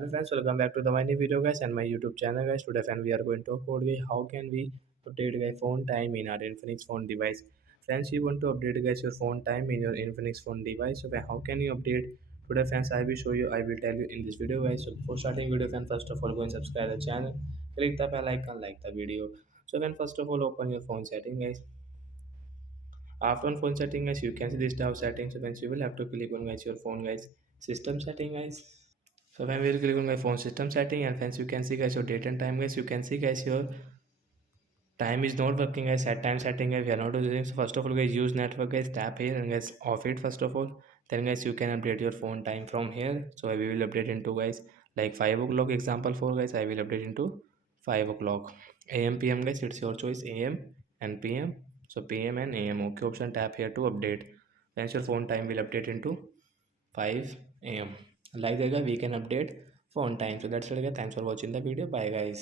Hello friends, welcome back to the my new video guys and my YouTube channel guys. Today friend we are going to talk about guys how can we update guys phone time in our Infinix phone device. Friends, you want to update guys your phone time in your Infinix phone device. So how can you update? Today friends I will show you. I will tell you in this video guys. So before starting video friend, first of all go and subscribe the channel. Click the bell icon, like the video. So then first of all open your phone setting guys. After on phone setting guys you can see this tab settings. So then you will have to click on guys your phone guys system setting guys. So when we will click on my phone system setting and friends you can see guys your date and time guys, you can see guys your time is not working guys, set time setting guys we are not using. So first of all guys use network guys, tap here and guys off it first of all. Then guys you can update your phone time from here. So we will update into guys like 5 o'clock example for guys I will update into 5 o'clock am pm guys, it's your choice am and pm. So pm and am okay option, tap here to update. Once your phone time will update into 5 am. Like that guys we can update phone time. So that's it guys, thanks for watching the video, bye guys.